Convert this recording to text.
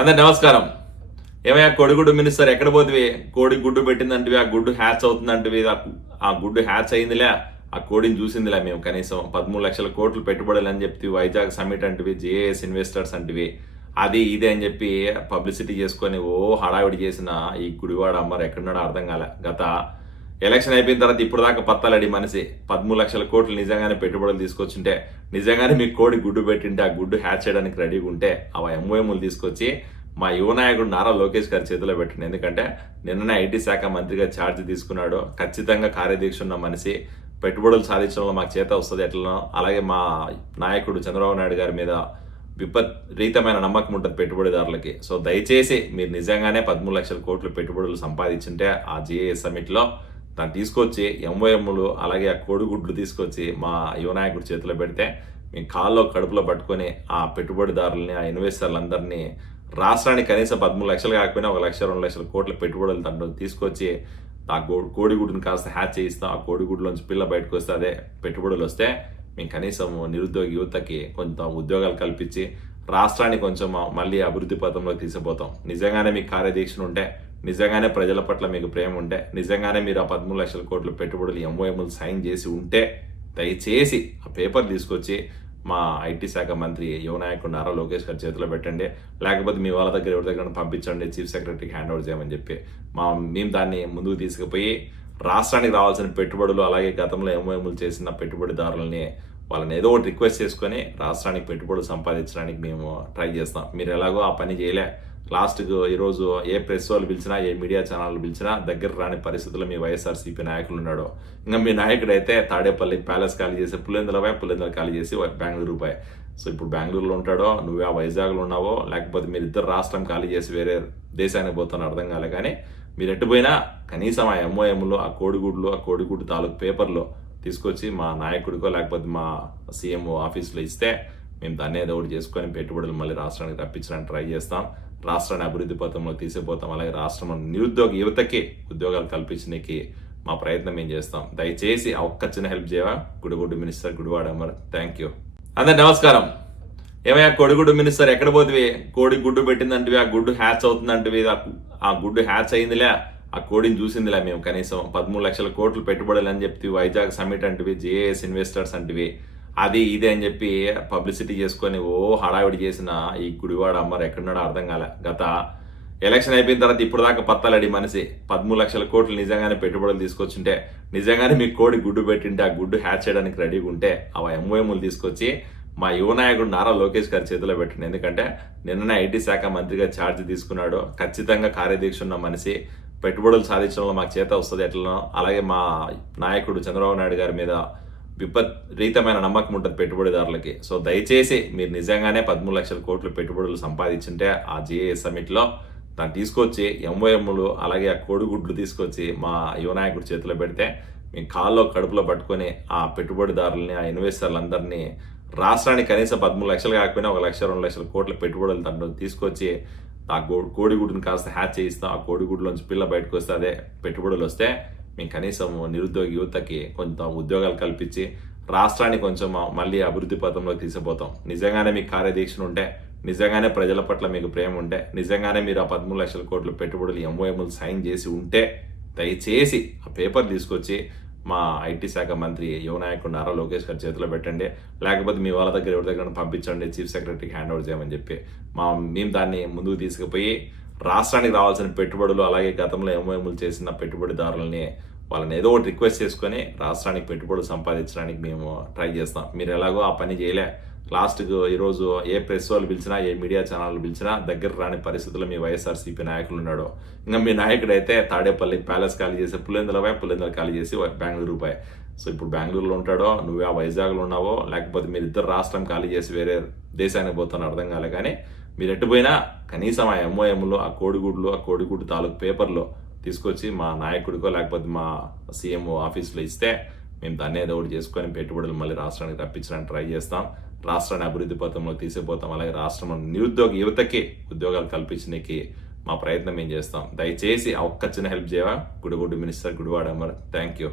అందరు నమస్కారం. ఏమయ్యా కోడిగుడ్డు మినిస్టర్ ఎక్కడ పోతివి? కోడి గుడ్డు పెట్టిందంటివి, ఆ గుడ్డు హ్యాచ్ అవుతుందంటివి, ఆ గుడ్డు హ్యాచ్ అయిందిలే, ఆ కోడిని చూసిందిలే మేము కనీసం 13 లక్షల కోట్లు పెట్టుబడులు అని చెప్తే వైజాగ్ సమ్మిట్ అంటివి, జేఏఎస్ ఇన్వెస్టర్స్ అంటివి, అది ఇది అని చెప్పి పబ్లిసిటీ చేసుకొని హడావిడి చేసిన ఈ గుడివాడ అమ్మారు ఎక్కడున్నాడో అర్థం కాలే. గత ఎలక్షన్ అయిపోయిన తర్వాత ఇప్పుడు దాకా పత్తాలడి మనిషి 13 లక్షల కోట్లు నిజంగానే పెట్టుబడులు తీసుకొచ్చుంటే, నిజంగానే మీ కోడి గుడ్డు పెట్టింటే ఆ గుడ్డు హ్యాచ్ చేయడానికి రెడీగా ఉంటే ఆ ఎంఓఎంలు తీసుకొచ్చి మా యువ నాయకుడు నారా లోకేష్ గారి చేతిలో పెట్టండి. ఎందుకంటే నిన్ననే ఐటీ శాఖ మంత్రిగా ఛార్జ్ తీసుకున్నాడు. ఖచ్చితంగా కార్యదీక్ష ఉన్న మనిషి, పెట్టుబడులు సాధించడంలో మాకు చేత వస్తుంది ఎట్లనో, అలాగే మా నాయకుడు చంద్రబాబు నాయుడు గారి మీద విపరీతమైన నమ్మకం ఉంటుంది పెట్టుబడిదారులకి. సో దయచేసి మీరు నిజంగానే 13 లక్షల కోట్లు పెట్టుబడులు సంపాదించుంటే ఆ జిఏఎస్ సమిట్లో దాన్ని తీసుకొచ్చి ఎంఓఎంలు అలాగే ఆ కోడిగుడ్లు తీసుకొచ్చి మా యువ నాయకుడి చేతిలో పెడితే మేము కాల్లో కడుపులో పట్టుకొని ఆ పెట్టుబడిదారులని, ఆ ఇన్వెస్టర్లందరినీ రాష్ట్రానికి కనీసం 13 లక్షలు కాకపోయినా 1 లక్ష 2 లక్షల కోట్ల పెట్టుబడులు తండ్రి తీసుకొచ్చి ఆ కోడిగుడ్డుని కాస్త హ్యాచ్ చేయిస్తాం. ఆ కోడిగుడ్లోంచి పిల్ల బయటకు వస్తే అదే పెట్టుబడులు వస్తే మేము కనీసం నిరుద్యోగ యువతకి కొంత ఉద్యోగాలు కల్పించి రాష్ట్రాన్ని కొంచెం మళ్ళీ అభివృద్ధి పథంలో తీసుకుపోతాం. నిజంగానే మీకు కార్యదీక్షను ఉంటే, నిజంగానే ప్రజల పట్ల మీకు ప్రేమ ఉంటే, నిజంగానే మీరు ఆ 13 లక్షల కోట్ల పెట్టుబడులు ఎంఓఎంలు సైన్ చేసి ఉంటే దయచేసి ఆ పేపర్ తీసుకొచ్చి మా ఐటీ శాఖ మంత్రి యువ నాయకుడు నారా లోకేష్ గారి చేతిలో పెట్టండి. లేకపోతే మీ వాళ్ళ దగ్గర ఎవరి దగ్గర పంపించండి, చీఫ్ సెక్రటరీకి హ్యాండ్ ఓవర్ చేయమని చెప్పి మేము దాన్ని ముందుకు తీసుకుపోయి రాష్ట్రానికి రావాల్సిన పెట్టుబడులు అలాగే గతంలో ఎంఓఎంలు చేసిన పెట్టుబడిదారులని వాళ్ళని ఏదో ఒకటి రిక్వెస్ట్ చేసుకొని రాష్ట్రానికి పెట్టుబడులు సంపాదించడానికి మేము ట్రై చేస్తాం. మీరు ఎలాగో ఆ పని చేయలే. లాస్ట్కు ఈరోజు ఏ ప్రెస్ వాళ్ళు పిలిచినా, ఏ మీడియా ఛానల్ పిలిచినా దగ్గర రాని పరిస్థితుల్లో మీ వైఎస్ఆర్సీపీ నాయకులు ఉన్నాడు. ఇంకా మీ నాయకుడు అయితే తాడేపల్లి ప్యాలెస్ ఖాళీ చేసి పులిందల ఖాళీ చేసి బెంగళూరు పోయి. సో ఇప్పుడు బెంగళూరులో ఉంటాడో, నువ్వే ఆ వైజాగ్లో ఉన్నావో, లేకపోతే మీరు ఇద్దరు రాష్ట్రం ఖాళీ చేసి వేరే దేశానికి పోతున్నా అర్థం కాలే. కానీ మీరు ఎట్టుపోయినా కనీసం ఆ ఎంఓఎంలు, ఆ కోడిగుడ్డు తాలూకు పేపర్లో తీసుకొచ్చి మా నాయకుడికో లేకపోతే మా సీఎంఓ ఆఫీస్లో ఇస్తే మేము దాన్ని ఏదో ఒకటి చేసుకొని పెట్టుబడులు మళ్ళీ రాష్ట్రానికి రప్పించడానికి ట్రై చేస్తాం. రాష్ట్రాన్ని అభివృద్ధి పథంలో తీసుకుపోతాం. అలాగే రాష్ట్రంలో నిరుద్యోగ యువతకి ఉద్యోగాలు కల్పించడానికి మా ప్రయత్నం మేము చేస్తాం. దయచేసి ఆ ఒక్క చిన్న హెల్ప్ చేయవా గుడిగుడ్డు minister Gudivada Amar. Thank you. అందరు నమస్కారం. ఏమయ్యా కోడిగుడ్డు మినిస్టర్ ఎక్కడ పోతివి? కోడి గుడ్డు పెట్టిందంటివి, ఆ గుడ్డు హ్యాచ్ అవుతుందంటివి, ఆ గుడ్డు హ్యాచ్ అయిందిలే, ఆ కోడిని చూసిందిలే మేము కనీసం 13 లక్షల కోట్లు పెట్టుబడులు అని చెప్తే వైజాగ్ సమ్మిట్ అంటివి, జేఏఎస్ ఇన్వెస్టర్స్ అంటివి, అది ఇది అని చెప్పి పబ్లిసిటీ చేసుకొని హడావిడి చేసిన ఈ గుడివాడ అమ్మారు ఎక్కడున్నాడో అర్థం కాలే. గత ఎలక్షన్ అయిపోయిన తర్వాత ఇప్పుడు దాకా పత్తాలడి మనిషి 13 లక్షల కోట్లు నిజంగానే పెట్టుబడులు తీసుకొచ్చుంటే, నిజంగానే మీ కోడి గుడ్డు పెట్టింటే ఆ గుడ్డు హ్యాచ్ చేయడానికి రెడీగా ఉంటే ఆ ఎంఓఎంలు తీసుకొచ్చి మా యువ నాయకుడు నారా లోకేష్ గారి చేతిలో పెట్టండి. ఎందుకంటే నిన్ననే ఐటీ శాఖ మంత్రిగా ఛార్జ్ తీసుకున్నాడు. ఖచ్చితంగా కార్యదీక్ష ఉన్న మనిషి, పెట్టుబడులు సాధించడంలో మాకు చేత వస్తుంది ఎట్లనో, అలాగే మా నాయకుడు చంద్రబాబు నాయుడు గారి మీద విపరీతమైన నమ్మకం ఉంటుంది పెట్టుబడిదారులకి. సో దయచేసి మీరు నిజంగానే 13 లక్షల కోట్లు పెట్టుబడులు సంపాదించుంటే ఆ జిఏఎస్ సమిట్లో దాన్ని తీసుకొచ్చి ఎంఓఎంలు అలాగే ఆ కోడిగుడ్లు తీసుకొచ్చి మా యువ నాయకుడి చేతిలో పెడితే మేము కాల్లో కడుపులో పట్టుకొని ఆ పెట్టుబడిదారులని, ఆ ఇన్వెస్టర్లందరినీ రాష్ట్రానికి కనీసం 13 లక్షలు కాకపోయినా 1 లక్ష 2 లక్షల కోట్ల పెట్టుబడులు తండ్రి తీసుకొచ్చి ఆ కోడిగుడ్డుని కాస్త హ్యాచ్ చేయిస్తాం. ఆ కోడిగుడ్లోంచి పిల్ల బయటకు వస్తే అదే పెట్టుబడులు వస్తే మేము కనీసం నిరుద్యోగ యువతకి కొంత ఉద్యోగాలు కల్పించి రాష్ట్రాన్ని కొంచెం మళ్ళీ అభివృద్ధి పథంలో తీసుకుపోతాం. నిజంగానే మీకు కార్యదీక్షను ఉంటే, నిజంగానే ప్రజల పట్ల మీకు ప్రేమ ఉంటే, నిజంగానే మీరు ఆ 13 లక్షల కోట్ల పెట్టుబడులు ఎంఓఎంలు సైన్ చేసి ఉంటే దయచేసి ఆ పేపర్ తీసుకొచ్చి మా ఐటీ శాఖ మంత్రి యువ నాయకుడు నారా లోకేష్ గారి చేతిలో పెట్టండి. లేకపోతే మీ వాళ్ళ దగ్గర ఎవరి దగ్గర పంపించండి, చీఫ్ సెక్రటరీకి హ్యాండ్ ఓవర్ చేయమని చెప్పి మేము దాన్ని ముందుకు తీసుకుపోయి రాష్ట్రానికి రావాల్సిన పెట్టుబడులు అలాగే గతంలో ఎంఓఎంలు చేసిన పెట్టుబడిదారులని వాళ్ళని ఏదో ఒకటి రిక్వెస్ట్ చేసుకొని రాష్ట్రానికి పెట్టుబడులు సంపాదించడానికి మేము ట్రై చేస్తాం. మీరు ఎలాగో ఆ పని చేయలే. లాస్ట్కు ఈరోజు ఏ ప్రెస్ వాళ్ళు పిలిచినా, ఏ మీడియా ఛానల్ పిలిచినా దగ్గర రాని పరిస్థితుల్లో మీ వైఎస్ఆర్సీపీ నాయకులు ఉన్నాడు. ఇంకా మీ నాయకుడు అయితే తాడేపల్లి ప్యాలెస్ ఖాళీ చేసి పులిందల ఖాళీ చేసి బెంగళూరు పోయి. సో ఇప్పుడు బెంగళూరులో ఉంటాడో, నువ్వే ఆ వైజాగ్లో ఉన్నావో, లేకపోతే మీరు ఇద్దరు రాష్ట్రం ఖాళీ చేసి వేరే దేశానికి పోతున్నా అర్థం కాలే. కానీ మీరు ఎట్టుపోయినా కనీసం ఆ ఎంఓఎంలు, ఆ కోడిగుడ్డు తాలూకు పేపర్లో తీసుకొచ్చి మా నాయకుడికో లేకపోతే మా సీఎంఓ ఆఫీస్లో ఇస్తే మేము దాన్ని ఏదో ఒకటి చేసుకొని పెట్టుబడులు మళ్ళీ రాష్ట్రానికి రప్పించడానికి ట్రై చేస్తాం. రాష్ట్రాన్ని అభివృద్ధి పథంలో తీసుకుపోతాం. అలాగే రాష్ట్రంలో నిరుద్యోగ యువతకి ఉద్యోగాలు కల్పించడానికి మా ప్రయత్నం మేము చేస్తాం. దయచేసి ఆ ఒక్క చిన్న హెల్ప్ చేయవా గుడిగుడ్డు minister Gudivada Amar. Thank you.